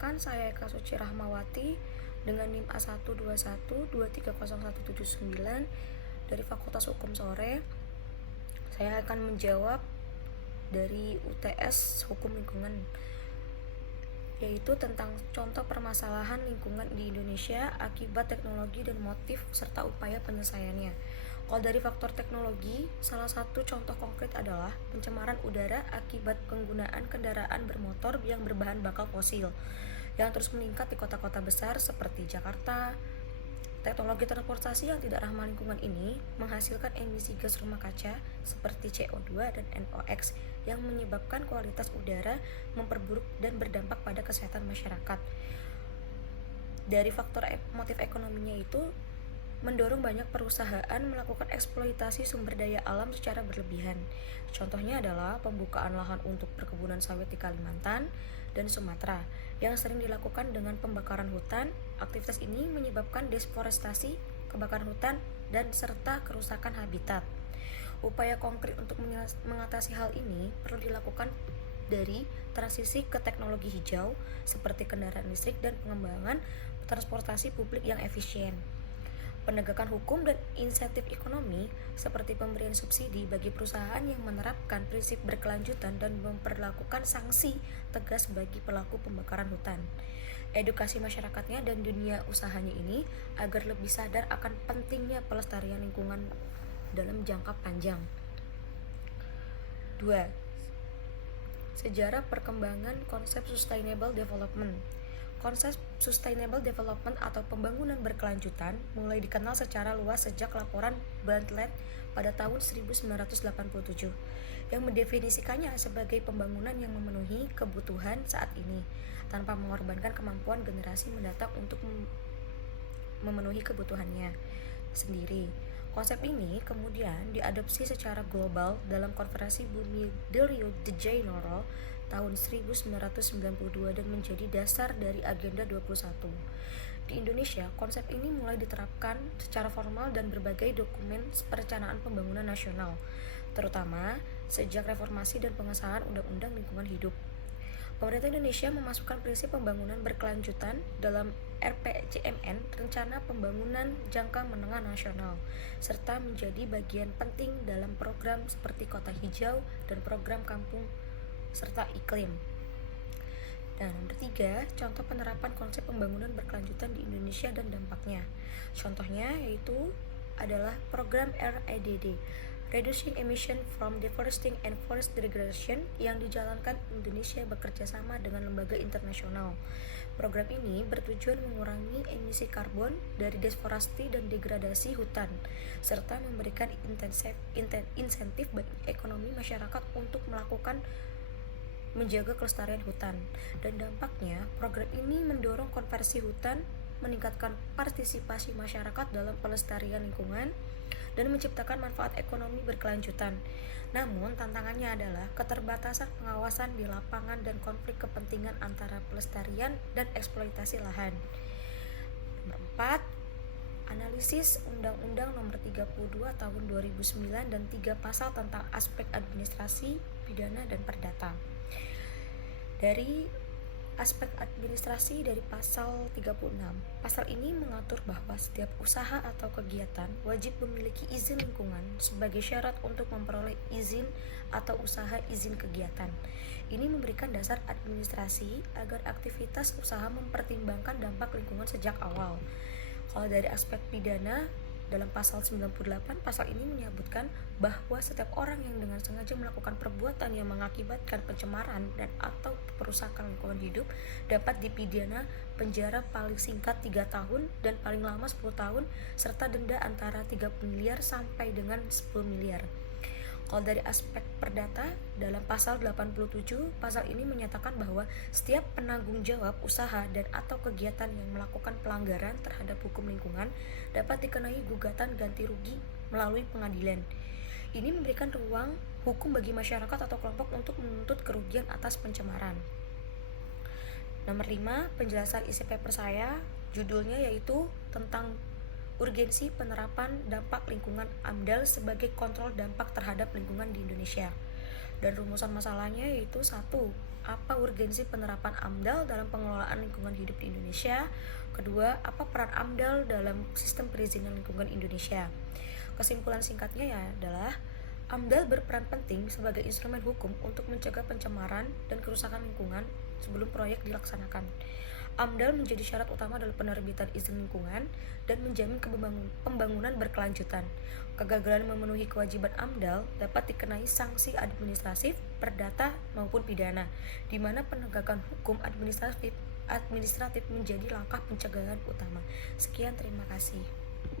Perkenalkan, saya Eka Suci Rahmawati dengan NIM A121230179 dari Fakultas Hukum Sore. Saya akan menjawab dari UTS Hukum Lingkungan, yaitu tentang contoh permasalahan lingkungan di Indonesia akibat teknologi dan motif serta upaya penyelesaiannya. Kalau dari faktor teknologi, salah satu contoh konkret adalah pencemaran udara akibat penggunaan kendaraan bermotor yang berbahan bakar fosil yang terus meningkat di kota-kota besar seperti Jakarta. Teknologi transportasi yang tidak ramah lingkungan ini menghasilkan emisi gas rumah kaca seperti CO2 dan NOx yang menyebabkan kualitas udara memperburuk dan berdampak pada kesehatan masyarakat. Dari faktor motif ekonominya itu mendorong banyak perusahaan melakukan eksploitasi sumber daya alam secara berlebihan. Contohnya adalah pembukaan lahan untuk perkebunan sawit di Kalimantan dan Sumatera yang sering dilakukan dengan pembakaran hutan. Aktivitas ini menyebabkan deforestasi, kebakaran hutan, dan serta kerusakan habitat. Upaya konkret untuk mengatasi hal ini perlu dilakukan dari transisi ke teknologi hijau seperti kendaraan listrik dan pengembangan transportasi publik yang efisien. Penegakan hukum dan insentif ekonomi seperti pemberian subsidi bagi perusahaan yang menerapkan prinsip berkelanjutan dan memperlakukan sanksi tegas bagi pelaku pembakaran hutan. Edukasi masyarakatnya dan dunia usahanya ini agar lebih sadar akan pentingnya pelestarian lingkungan dalam jangka panjang. 2. Sejarah perkembangan konsep sustainable development. Konsep sustainable development atau pembangunan berkelanjutan mulai dikenal secara luas sejak laporan Brundtland pada tahun 1987 yang mendefinisikannya sebagai pembangunan yang memenuhi kebutuhan saat ini tanpa mengorbankan kemampuan generasi mendatang untuk memenuhi kebutuhannya sendiri. Konsep ini kemudian diadopsi secara global dalam konferensi bumi di Rio de Janeiro tahun 1992 dan menjadi dasar dari Agenda 21. Di Indonesia, konsep ini mulai diterapkan secara formal dan berbagai dokumen perencanaan pembangunan nasional, terutama sejak reformasi dan pengesahan Undang-Undang Lingkungan Hidup. Pemerintah Indonesia memasukkan prinsip pembangunan berkelanjutan dalam RPJMN, Rencana Pembangunan Jangka Menengah Nasional, serta menjadi bagian penting dalam program seperti Kota Hijau dan program Kampung serta Iklim. Dan nomor 3, contoh penerapan konsep pembangunan berkelanjutan di Indonesia dan dampaknya. Contohnya yaitu adalah program REDD, Reducing Emission from Deforesting and Forest Degradation, yang dijalankan Indonesia bekerja sama dengan lembaga internasional. Program ini bertujuan mengurangi emisi karbon dari deforestasi dan degradasi hutan, serta memberikan insentif bagi ekonomi masyarakat untuk menjaga kelestarian hutan. Dan dampaknya, program ini mendorong konversi hutan, meningkatkan partisipasi masyarakat dalam pelestarian lingkungan, dan menciptakan manfaat ekonomi berkelanjutan. Namun, tantangannya adalah keterbatasan pengawasan di lapangan dan konflik kepentingan antara pelestarian dan eksploitasi lahan. Nomor 4, analisis Undang-Undang Nomor 32 Tahun 2009 dan 3 pasal tentang aspek administrasi, pidana, dan perdata. Dari aspek administrasi dari pasal 36. Pasal ini mengatur bahwa setiap usaha atau kegiatan wajib memiliki izin lingkungan sebagai syarat untuk memperoleh izin atau usaha izin kegiatan. Ini memberikan dasar administrasi agar aktivitas usaha mempertimbangkan dampak lingkungan sejak awal. Kalau dari aspek pidana, dalam pasal 98, pasal ini menyebutkan bahwa setiap orang yang dengan sengaja melakukan perbuatan yang mengakibatkan pencemaran dan atau perusakan lingkungan hidup dapat dipidana penjara paling singkat 3 tahun dan paling lama 10 tahun serta denda antara 30 miliar sampai dengan 10 miliar. Kalau dari aspek perdata, dalam pasal 87, pasal ini menyatakan bahwa setiap penanggung jawab usaha dan atau kegiatan yang melakukan pelanggaran terhadap hukum lingkungan dapat dikenai gugatan ganti rugi melalui pengadilan. Ini memberikan ruang hukum bagi masyarakat atau kelompok untuk menuntut kerugian atas pencemaran. Nomor 5, penjelasan isi paper saya, judulnya yaitu tentang urgensi penerapan dampak lingkungan AMDAL sebagai kontrol dampak terhadap lingkungan di Indonesia. Dan rumusan masalahnya yaitu 1. apa urgensi penerapan AMDAL dalam pengelolaan lingkungan hidup di Indonesia. Kedua, apa peran AMDAL dalam sistem perizinan lingkungan Indonesia. Kesimpulan singkatnya ya adalah AMDAL berperan penting sebagai instrumen hukum untuk mencegah pencemaran dan kerusakan lingkungan sebelum proyek dilaksanakan. AMDAL menjadi syarat utama dalam penerbitan izin lingkungan dan menjamin pembangunan berkelanjutan. Kegagalan memenuhi kewajiban AMDAL dapat dikenai sanksi administratif, perdata, maupun pidana, di mana penegakan hukum administratif menjadi langkah pencegahan utama. Sekian, terima kasih.